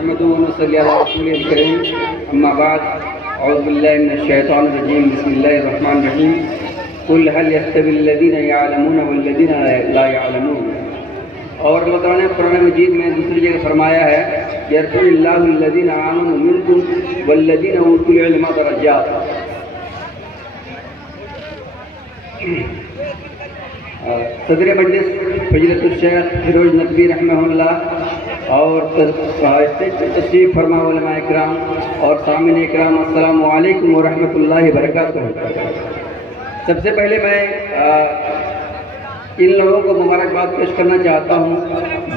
نحمده ونصلي على رسوله الكريم اما بعد اعوذ بالله من الشيطان الرجيم بسم الله الرحمن الرحيم قل هل يستوي الذين يعلمون والذين لا يعلمون. اور اللہ تعالیٰ نے قرآن مجید میں دوسری جگہ فرمایا ہے یرفع اللہ الذین آمنوا منکم والذین اوتوا العلم درجات. صدر مجلس فضیلت الشیخ فیروز نقوی رحمہ اللہ اور تشریف فرما علماء اکرام اور سامعین اکرام، السلام علیکم ورحمۃ اللہ وبرکاتہ. سب سے پہلے میں ان لوگوں کو مبارکباد پیش کرنا چاہتا ہوں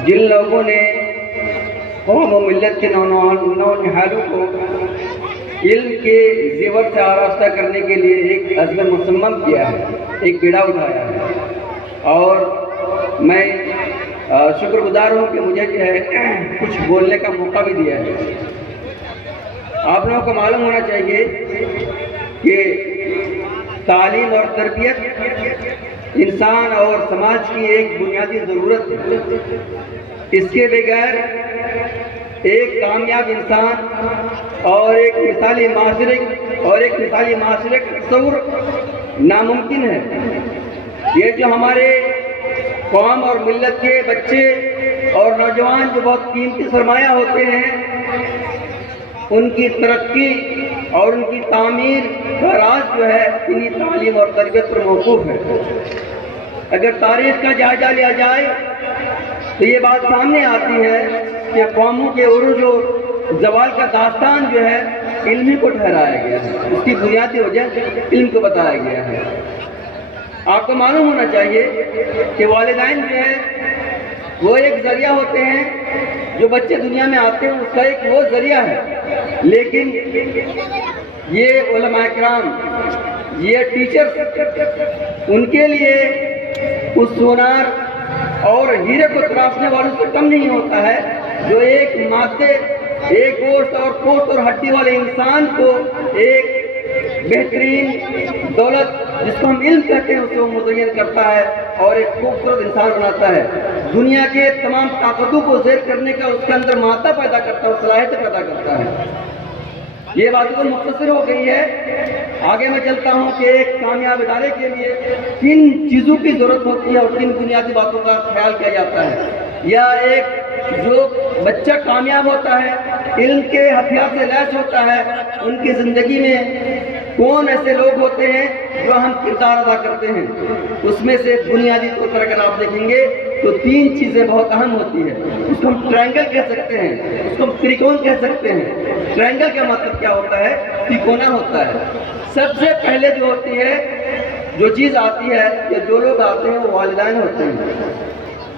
جن لوگوں نے قوم و ملت کے نونہالوں کو علم کے زیور سے آراستہ کرنے کے لیے ایک عزم مصمم کیا ہے، ایک بیڑا اٹھایا ہے. اور میں شکر گزار ہوں کہ مجھے جو ہے کچھ بولنے کا موقع بھی دیا ہے. آپ لوگوں کو معلوم ہونا چاہیے کہ تعلیم اور تربیت انسان اور سماج کی ایک بنیادی ضرورت ہے. اس کے بغیر ایک کامیاب انسان اور ایک مثالی معاشرے کا تصور ناممکن ہے. یہ جو ہمارے قوم اور ملت کے بچے اور نوجوان جو بہت قیمتی سرمایہ ہوتے ہیں، ان کی ترقی اور ان کی تعمیر کا راز جو ہے انہی تعلیم اور تربیت پر موقوف ہے. اگر تاریخ کا جائزہ لیا جائے تو یہ بات سامنے آتی ہے کہ قوموں کے عروج و زوال کا داستان جو ہے علم ہی کو ٹھہرایا گیا ہے. اس کی بنیادی وجہ علم کو بتایا گیا ہے. آپ کو معلوم ہونا چاہیے کہ والدین جو ہے وہ ایک ذریعہ ہوتے ہیں. جو بچے دنیا میں آتے ہیں اس کا ایک وہ ذریعہ ہے، لیکن یہ علماء کرام، یہ ٹیچرز ان کے لیے اس سونار اور ہیرے کو تراشنے والوں سے کم نہیں ہوتا ہے جو ایک مادے، ایک گوشت اور پوست اور ہڈی والے انسان کو ایک بہترین دولت جس کو ہم علم کہتے ہیں اسے وہ مزین کرتا ہے اور ایک خوبصورت انسان بناتا ہے. دنیا کے تمام طاقتوں کو زیر کرنے کا اس کے اندر مادہ پیدا کرتا ہے، صلاحیت پیدا کرتا ہے. یہ بات تو مختصر ہو گئی ہے. آگے میں چلتا ہوں کہ ایک کامیاب ادارے کے لیے کن چیزوں کی ضرورت ہوتی ہے اور کن بنیادی باتوں کا خیال کیا جاتا ہے. یا ایک جو بچہ کامیاب ہوتا ہے، علم کے ہتھیار سے لیس ہوتا ہے، ان کی زندگی میں کون ایسے لوگ ہوتے ہیں جو اہم کردار ادا کرتے ہیں. اس میں سے بنیادی طور پر اگر آپ دیکھیں گے تو تین چیزیں بہت اہم ہوتی ہیں. اس کو ہم ٹرائنگل کہہ سکتے ہیں، اس کو ہم تریکون کہہ سکتے ہیں. ٹرائنگل کا مطلب کیا ہوتا ہے؟ تریکونا ہوتا ہے. سب سے پہلے جو ہوتی ہے، جو چیز آتی ہے یا جو لوگ آتے ہیں وہ والدین ہوتے ہیں.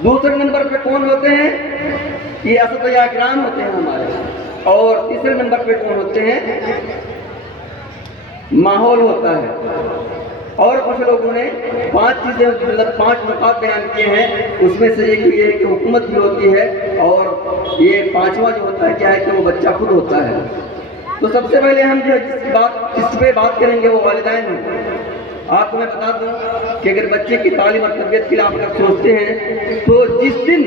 دوسرے نمبر پہ کون ہوتے ہیں؟ یہ اساتذہ اکرام ہوتے ہیں ہمارے. اور تیسرے نمبر پہ کون ہوتے ہیں؟ ماحول ہوتا ہے. اور کچھ لوگوں نے 5 چیزیں مطلب 5 نکات بیان کیے ہیں. اس میں سے ایک یہ ہے کہ حکومت بھی ہوتی ہے، اور یہ 5واں جو ہوتا ہے کیا ہے کہ وہ بچہ خود ہوتا ہے. تو سب سے پہلے ہم جو جس پہ بات کریں گے وہ والدین ہیں. آپ کو میں بتا دوں کہ اگر بچے کی تعلیم اور تربیت کے لیے آپ اگر سوچتے ہیں تو جس دن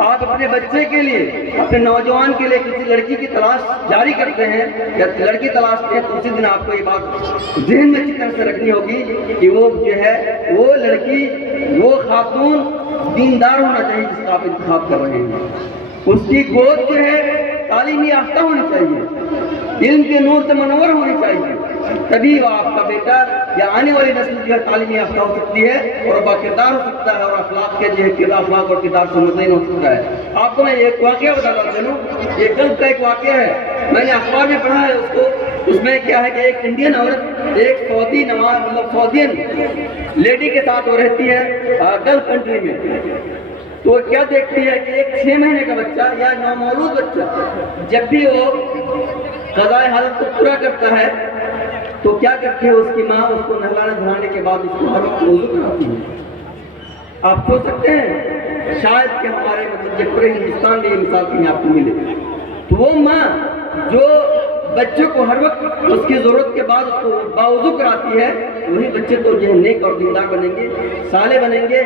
آپ اپنے بچے کے لیے، اپنے نوجوان کے لیے کسی لڑکی کی تلاش جاری کرتے ہیں یا لڑکی تلاشتے ہیں، تو اسی دن آپ کو یہ بات ذہن میں اچھی طرح سے رکھنی ہوگی کہ وہ جو ہے وہ لڑکی، وہ خاتون دیندار ہونا چاہیے جس کا آپ انتخاب کر رہے ہیں. اس کی گود جو ہے تعلیمی یافتہ ہونی چاہیے، علم کے نور سے منور ہونی چاہیے. تبھی وہ آپ کا بیٹا یا آنے والی نسل جو ہے تعلیمی یافتہ ہو سکتی ہے اور باکردار ہو سکتا ہے اور اخلاق کے جو ہے اخلاق اور کردار سے مطمئن ہو سکتا ہے. آپ کو میں ایک واقعہ بتاتا چلوں. یہ گلف کا ایک واقعہ ہے، میں نے اخبار میں پڑھا ہے اس کو. اس میں کیا ہے کہ ایک انڈین عورت ایک سعودی سعودین لیڈی کے ساتھ وہ رہتی ہے گلف کنٹری میں. تو وہ کیا دیکھتی ہے کہ ایک 6 مہینے کا بچہ یا نومولود بچہ جب بھی وہ قضائے حاجت کو پورا کرتا ہے تو کیا کرتی ہے اس کی ماں اس کو نہلانے دھلانے کے بعد اس کو ہر وقت وضو کراتی ہے. آپ سوچ سکتے ہیں شاید کہ ہمارے مطلب پورے ہندوستان میں یہ مثال کہیں آپ کو ملے. تو وہ ماں جو بچے کو ہر وقت اس کی ضرورت کے بعد اس کو باوضو کراتی ہے، وہی بچے تو جو ہے نیک اور دیندار بنیں گے، صالح بنیں گے.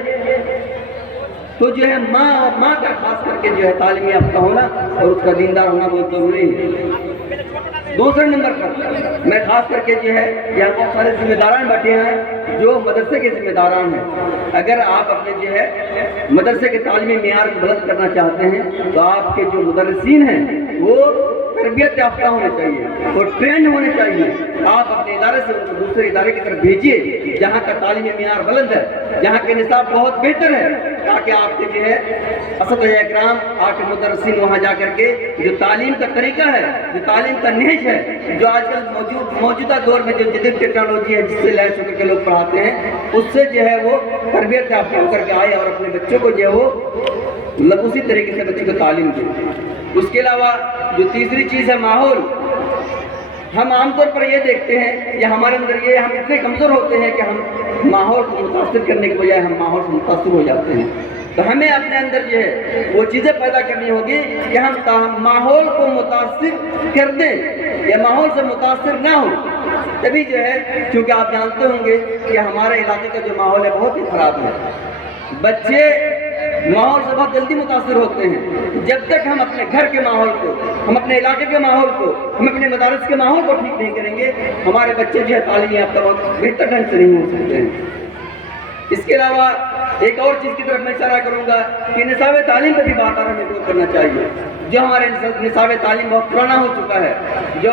تو جو ہے ماں کا خاص کر کے جو ہے تعلیم یافتہ ہونا اور اس کا دیندار ہونا بہت ضروری ہے۔ دوسرے نمبر پر میں خاص کر کے جو ہے یہاں بہت سارے ذمہ داران بیٹھے ہیں جو مدرسے کے ذمہ داران ہیں۔ اگر آپ اپنے جو ہے مدرسے کے تعلیمی معیار کو بلند کرنا چاہتے ہیں تو آپ کے جو مدرسین ہیں وہ تربیت یافتہ ہونے چاہیے اور ٹرینڈ ہونے چاہیے۔ آپ اپنے ادارے سے ان کو دوسرے ادارے کی طرف بھیجیے جہاں کا تعلیمی معیار بلند ہے، جہاں کے نصاب بہت بہتر ہے، تاکہ آپ کے جو ہے اساتذہ اکرام آپ کے مدرسین وہاں جا کر کے جو تعلیم کا طریقہ ہے، جو تعلیم کا نہج ہے، جو آج کل موجودہ دور میں جو جدید ٹیکنالوجی ہے جس سے لیس ہو کر کے لوگ پڑھاتے ہیں، اس سے جو ہے وہ تربیت یافتہ ہو کر کے آئے اور اپنے بچوں کو جو ہے وہ اسی طریقے سے بچے کو تعلیم دیں۔ اس کے علاوہ جو تیسری چیز ہے ماحول، ہم عام طور پر یہ دیکھتے ہیں یا ہمارے اندر یہ ہم اتنے کمزور ہوتے ہیں کہ ہم ماحول کو متاثر کرنے کے بجائے ہم ماحول سے متاثر ہو جاتے ہیں۔ تو ہمیں اپنے اندر جو ہے وہ چیزیں پیدا کرنی ہوگی کہ ہم ماحول کو متاثر کر دیں یا ماحول سے متاثر نہ ہوں، تبھی جو ہے کیونکہ آپ جانتے ہوں گے کہ ہمارے علاقے کا جو ماحول ہے بہت ہی خراب ہے۔ بچے ماحول سے بہت جلدی متاثر ہوتے ہیں۔ جب تک ہم اپنے گھر کے ماحول کو، ہم اپنے علاقے کے ماحول کو، ہم اپنے مدارس کے ماحول کو ٹھیک نہیں کریں گے، ہمارے بچے جو ہے تعلیم یافتہ بہتر ڈھنگ سے نہیں ہو سکتے ہیں۔ اس کے علاوہ ایک اور چیز کی طرف میں اشارہ کروں گا کہ نصاب تعلیم پہ بھی بات ہمیں غور کرنا چاہیے۔ جو ہمارے نصاب تعلیم بہت پرانا ہو چکا ہے، جو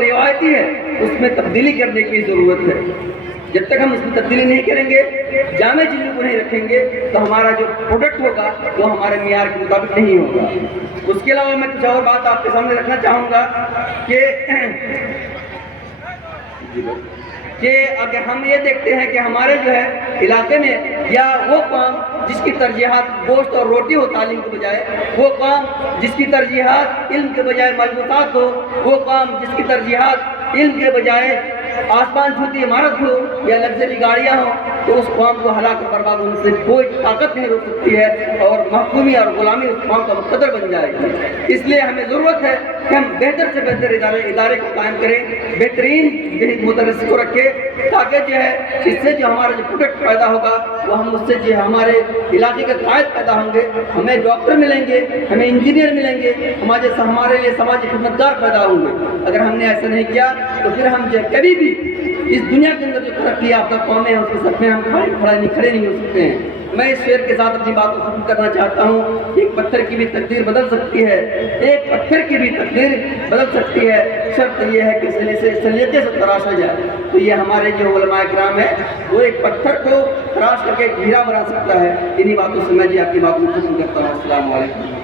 روایتی ہے، اس میں تبدیلی کرنے کی ضرورت ہے۔ جب تک ہم اس میں تبدیلی نہیں کریں گے، جامع چیزوں کو نہیں رکھیں گے، تو ہمارا جو پروڈکٹ ہوگا وہ ہمارے معیار کے مطابق نہیں ہوگا۔ اس کے علاوہ میں کچھ اور بات آپ کے سامنے رکھنا چاہوں گا کہ اگر ہم یہ دیکھتے ہیں کہ ہمارے جو ہے علاقے میں یا وہ قوم جس کی ترجیحات گوشت اور روٹی ہو تعلیم کے بجائے، وہ قوم جس کی ترجیحات علم کے بجائے مضبوطات ہو، وہ قوم جس کی ترجیحات علم کے بجائے آسمان چھوتی عمارت ہو یا لگژری گاڑیاں ہوں، تو اس قوم کو ہلاک اور برباد ہونے سے کوئی طاقت نہیں روک سکتی ہے اور محکومی اور غلامی اس قوم کا مقدر بن جائے گی۔ اس لیے ہمیں ضرورت ہے کہ ہم بہتر سے بہتر ادارے کو قائم کریں، بہترین مدرس کو رکھیں، تاکہ جو ہے اس سے جو ہمارا جو پروڈکٹ پیدا ہوگا وہ ہم اس سے جو ہمارے علاقے کے قائد پیدا ہوں گے، ہمیں ڈاکٹر ملیں گے، ہمیں انجینئر ملیں گے، ہمارے لیے سماجی خدمتگار پیدا ہوں گے۔ اگر ہم نے ایسا نہیں کیا تو پھر ہم جو کبھی بھی اس دنیا کے اندر جو ترقی یافتہ قومیں ہیں اس کے سب میں ہم کھڑے نہیں ہو سکتے ہیں۔ میں اس شعر کے ساتھ اپنی بات کو ختم کرنا چاہتا ہوں۔ ایک پتھر کی بھی تقدیر بدل سکتی ہے، ایک پتھر کی بھی تقدیر بدل سکتی ہے، شرط یہ ہے کہ سلیقے سے تراشا جائے۔ تو یہ ہمارے جو علماء کرام ہیں وہ ایک پتھر کو تراش کر کے ہیرا بنا سکتا ہے۔ انہی باتوں سے میں آپ کی بات کو ختم کرتا ہوں۔ السلام علیکم۔